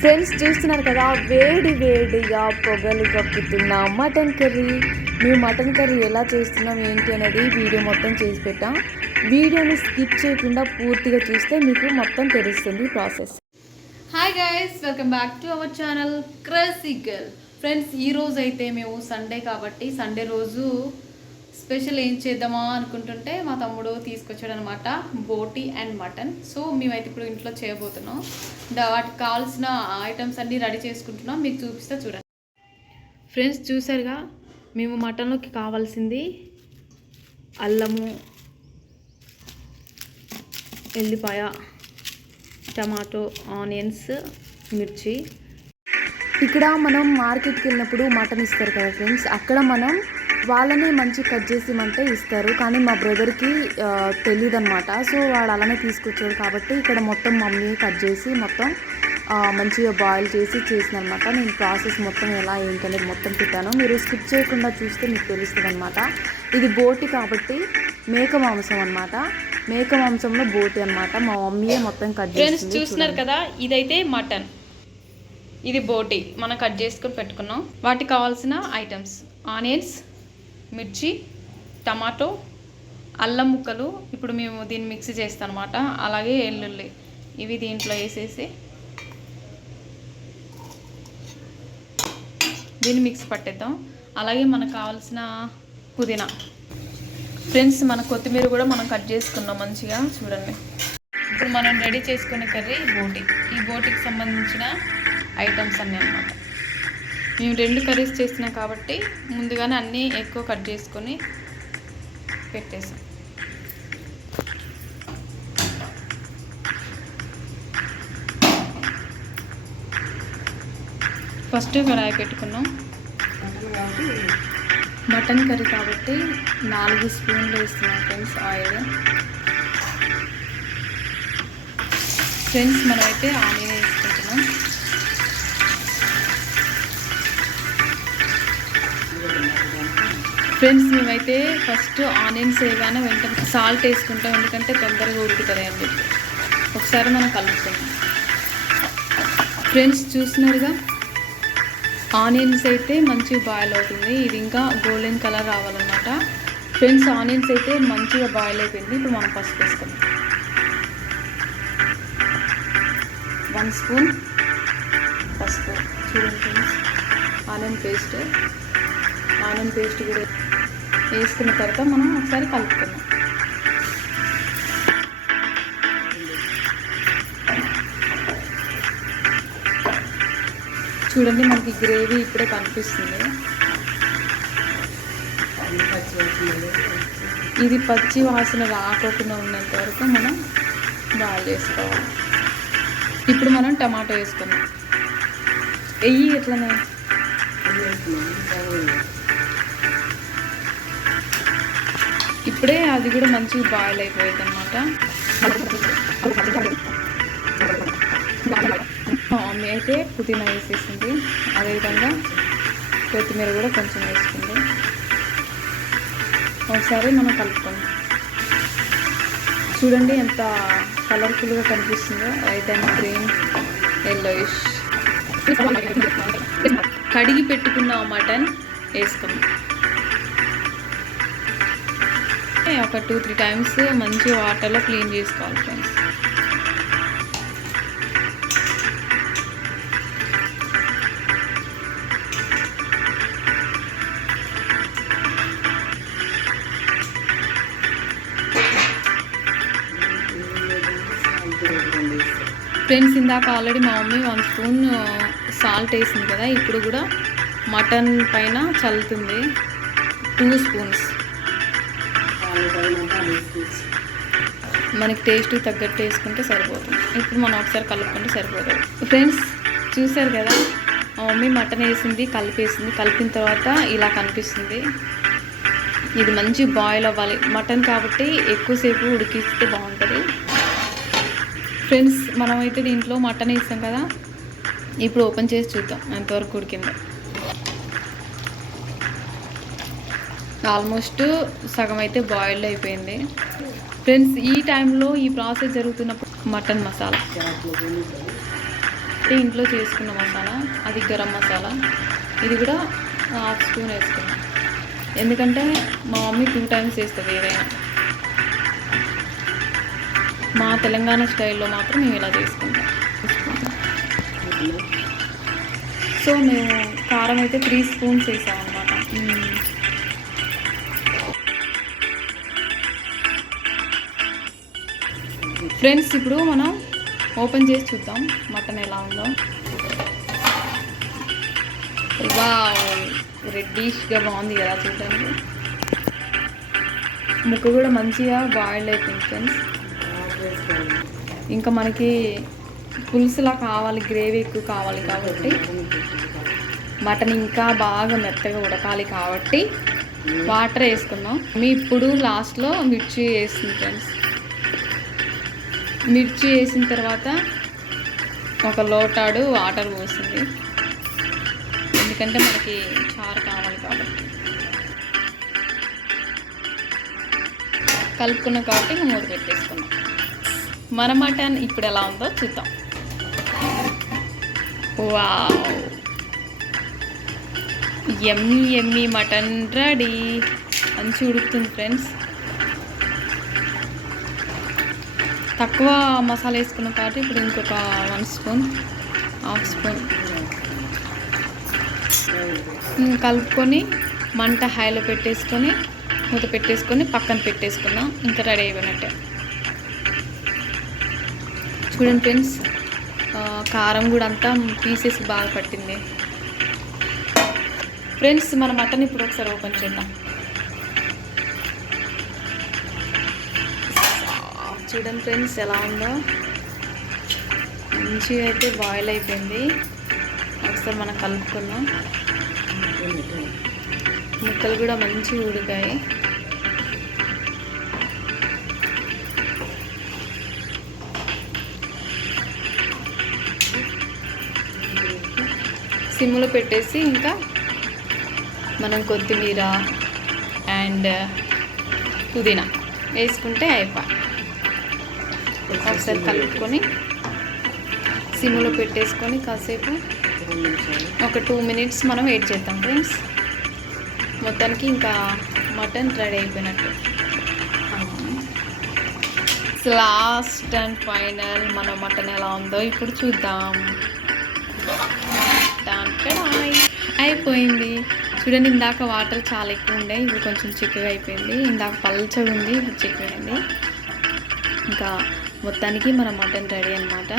Friends చూస్తున్నారు కదా, వేడి వేడిగా పొగలు కప్పుతున్న మటన్ కర్రీ. మేము మటన్ కర్రీ ఎలా చేస్తున్నాం ఏంటి అనేది వీడియో మొత్తం చేసి పెట్టాం. వీడియోని స్కిప్ చేయకుండా పూర్తిగా చూస్తే మీకు మొత్తం తెలుస్తుంది process. Hi guys, welcome back to our channel crazy girl. Friends, ఈరోజు అయితే మేము సండే కాబట్టి సండే రోజు స్పెషల్ ఏం చేద్దామా అనుకుంటుంటే మా తమ్ముడు తీసుకొచ్చాడు అనమాట బోటి అండ్ మటన్. సో మేమైతే ఇప్పుడు ఇంట్లో చేయబోతున్నాం. వాటికి కావాల్సిన ఐటమ్స్ అన్నీ రెడీ చేసుకుంటున్నాం, మీకు చూపిస్తా చూడండి. ఫ్రెండ్స్ చూసారుగా, మేము మటన్లోకి కావాల్సింది అల్లము, ఎల్లిపాయ, టమాటో, ఆనియన్స్, మిర్చి. ఇక్కడ మనం మార్కెట్కి వెళ్ళినప్పుడు మటన్ ఇస్తారు కదా ఫ్రెండ్స్, అక్కడ మనం వాళ్ళనే మంచి కట్ చేసిమంటే ఇస్తారు, కానీ మా బ్రదర్కి తెలియదు అనమాట. సో వాడు అలానే తీసుకొచ్చాడు కాబట్టి ఇక్కడ మొత్తం మమ్మీ కట్ చేసి మొత్తం మంచిగా బాయిల్ చేసి చేసిందనమాట. నేను ప్రాసెస్ మొత్తం ఎలా ఏంటనేది మొత్తం పెట్టాను, మీరు స్కిప్ చేయకుండా చూస్తే మీకు తెలుస్తుంది అనమాట. ఇది బోటి కాబట్టి మేక మాంసం అనమాట, మేక మాంసంలో బోటి అనమాట. మా మమ్మీయే మొత్తం కట్ చేసి. చూస్తున్నారు కదా, ఇదైతే మటన్, ఇది బోటి మనం కట్ చేసుకొని పెట్టుకున్నాం. వాటికి కావాల్సిన ఐటమ్స్ ఆనియన్స్, మిర్చి, టమాటో, అల్లం ముక్కలు. ఇప్పుడు మేము దీన్ని మిక్సీ చేస్తాం అనమాట. అలాగే వెల్లుల్లి, ఇవి దీంట్లో వేసేసి దీన్ని మిక్స్ పట్టేద్దాం. అలాగే మనకు కావాల్సిన పుదీనా. ఫ్రెండ్స్, మన కొత్తిమీర కూడా మనం కట్ చేసుకున్నాం మంచిగా, చూడండి. ఇప్పుడు మనం రెడీ చేసుకునే కర్రీ బోటి. ఈ బోటికి సంబంధించిన ఐటమ్స్ అన్నీ అన్నమాట. మేము 2 కర్రీస్ చేస్తున్నాం కాబట్టి ముందుగానే అన్నీ ఎక్కువ కట్ చేసుకొని పెట్టేసాం. ఫస్ట్ కడాయి పెట్టుకున్నాం. మటన్ కర్రీ కాబట్టి 4 స్పూన్లు వేస్తున్నాం ఫ్రెండ్స్ ఆయిల్. ఫ్రెండ్స్, మనమైతే ఆనియన్ వేసుకుంటున్నాం. ఫ్రెండ్స్, మేమైతే ఫస్ట్ ఆనియన్స్ వేయగానే వెంటనే సాల్ట్ వేసుకుంటాం, ఎందుకంటే తొందరగా ఉడుకుతుంది అని చెప్పి. ఒకసారి మనం కలుపుతాం. ఫ్రెండ్స్, చూస్తున్నారుగా, ఆనియన్స్ అయితే మంచిగా బాయిల్ అవుతుంది. ఇది ఇంకా గోల్డెన్ కలర్ రావాలన్నమాట. ఫ్రెండ్స్, ఆనియన్స్ అయితే మంచిగా బాయిల్ అయిపోయింది. ఇప్పుడు మనం పసుపు వేసుకుందాం. 1 స్పూన్ పసుపు. చూడండి ఫ్రెండ్స్, ఆనియన్ పేస్ట్ కూడా వేసుకున్న తర్వాత మనం ఒకసారి కలుపుకుందాం. చూడండి, మనకి గ్రేవీ ఇప్పుడే కనిపిస్తుంది. ఇది పచ్చి వాసన రాకోకుండా ఉన్నంత వరకు మనం బాయిల్ చేసుకోవాలి. ఇప్పుడు మనం టమాటో వేసుకుందాం. ఎట్లనే ఇప్పుడే అది కూడా మంచిగా బాయిల్ అయిపోయింది అనమాట. మమ్మీ అయితే పుదీనా వేసేసింది, అదేవిధంగా కొత్తిమీర కూడా కొంచెం వేసుకుంది. ఒకసారి మనం కలుపుకుందాం. చూడండి ఎంత కలర్ఫుల్గా కనిపిస్తుందో, వైట్ అండ్ గ్రీన్, ఎల్లోయిష్. కడిగి పెట్టుకున్న మటన్ వేసుకుందాం. ఒక 2-3 టైమ్స్ మంచి వాటర్లో క్లీన్ చేసుకోవాలి ఫ్రెండ్స్. ఫ్రెండ్స్, ఇందాక ఆల్రెడీ మా మమ్మీ 1 స్పూన్ సాల్ట్ వేసింది కదా, ఇప్పుడు కూడా మటన్ పైన చల్లుతుంది 2 స్పూన్స్. మనకి టేస్ట్ తగ్గట్టు వేసుకుంటే సరిపోతుంది. ఇప్పుడు మనం ఒకసారి కలుపుకుంటే సరిపోతుంది. ఫ్రెండ్స్, చూసారు కదా, మా మమ్మీ మటన్ వేసింది, కలిపేసింది. కలిపిన తర్వాత ఇలా కనిపిస్తుంది. ఇది మంచి బాయిల్ అవ్వాలి. మటన్ కాబట్టి ఎక్కువసేపు ఉడికిస్తే బాగుంటుంది. ఫ్రెండ్స్, మనమైతే దీంట్లో మటన్ వేస్తాం కదా, ఇప్పుడు ఓపెన్ చేసి చూద్దాం ఎంతవరకు ఉడికిందో. ఆల్మోస్ట్ సగం అయితే బాయిల్డ్ అయిపోయింది. ఫ్రెండ్స్, ఈ టైంలో ఈ ప్రాసెస్ జరుగుతున్నప్పుడు మటన్ మసాలా ఇదైతే ఇంట్లో చేసుకున్న మసాలా, అది గరం మసాలా. ఇది కూడా 1/2 స్పూన్ వేసుకున్నాం, ఎందుకంటే మా మమ్మీ 2 టైమ్స్ వేస్తుంది ఏదైనా. మా తెలంగాణ స్టైల్లో మాత్రం మేము ఇలా చేసుకుంటాం. సో మేము కారం అయితే 3 స్పూన్స్ వేసామన్నమాట. ఫ్రెండ్స్ ఇప్పుడు మనం ఓపెన్ చేసి చూద్దాం మటన్ ఎలా ఉందో. వావ్, రెడ్డిష్గా బాగుంది కదా చూడడానికి. ముక్క కూడా మంచిగా బాయిల్డ్ అయిపోయింది ఫ్రెండ్స్. ఇంకా మనకి పులుసులా కావాలి, గ్రేవీ ఎక్కువ కావాలి కాబట్టి, మటన్ ఇంకా బాగా మెత్తగా ఉడకాలి కాబట్టి వాటర్ వేసుకుందాం. ఇప్పుడు లాస్ట్లో మిర్చి వేస్తుంది ఫ్రెండ్స్. మిర్చి వేసిన తర్వాత ఒక లోటాడు వాటర్ పోస్తుంది, ఎందుకంటే మనకి చారు కావాలి కాబట్టి. కలుపుకున్న కాబట్టి ఇంకా మూత పెట్టేసుకున్నాం. మన మటన్ ఇప్పుడు ఎలా ఉందో చూద్దాం. వావ్, యమ్మీ యమ్మీ మటన్ రెడీ. మంచి ఉడుకుతుంది ఫ్రెండ్స్. తక్కువ మసాలా వేసుకున్నాం కాబట్టి ఇప్పుడు ఇంకొక 1 స్పూన్ 1/2 స్పూన్ కలుపుకొని మంట హైలో పెట్టేసుకొని మూత పెట్టేసుకొని పక్కన పెట్టేసుకున్నాం. ఇంకా రెడీ అయిపోయినట్టే. చూడండి ఫ్రెండ్స్, కారం కూడా అంతా పీసెస్ బాగా పట్టింది. ఫ్రెండ్స్ మన మటన్ ఇప్పుడు ఒకసారి ఓపెన్ చేద్దాం. చూడండి ఫ్రెండ్స్ ఎలా ఉందో. మంచిగా అయితే బాయిల్ అయిపోయింది. ఒకసారి మనం కలుపుకుందాం. ముక్కలు కూడా మంచిగా ఉడికాయి. సిమ్లో పెట్టేసి ఇంకా మనం కొత్తిమీర అండ్ పుదీనా వేసుకుంటే అయిపోయి. ఒకసారి కలుపుకొని సిమ్లో పెట్టేసుకొని కాసేపు ఒక 2 మినిట్స్ మనం వెయిట్ చేద్దాం ఫ్రెండ్స్. మొత్తానికి ఇంకా మటన్ రెడీ అయిపోయినట్టు. లాస్ట్ అండ్ ఫైనల్ మన మటన్ ఎలా ఉందో ఇప్పుడు చూద్దాం. అయిపోయింది. చూడండి, ఇందాక వాటర్ చాలా ఎక్కువ ఉండే, ఇప్పుడు కొంచెం చిక్కగా అయిపోయింది. ఇందాక పల్చగా ఉంది, ఇప్పుడు చిక్కగా అయింది. ఇంకా మొత్తానికి మన మటన్ రెడీ అన్నమాట.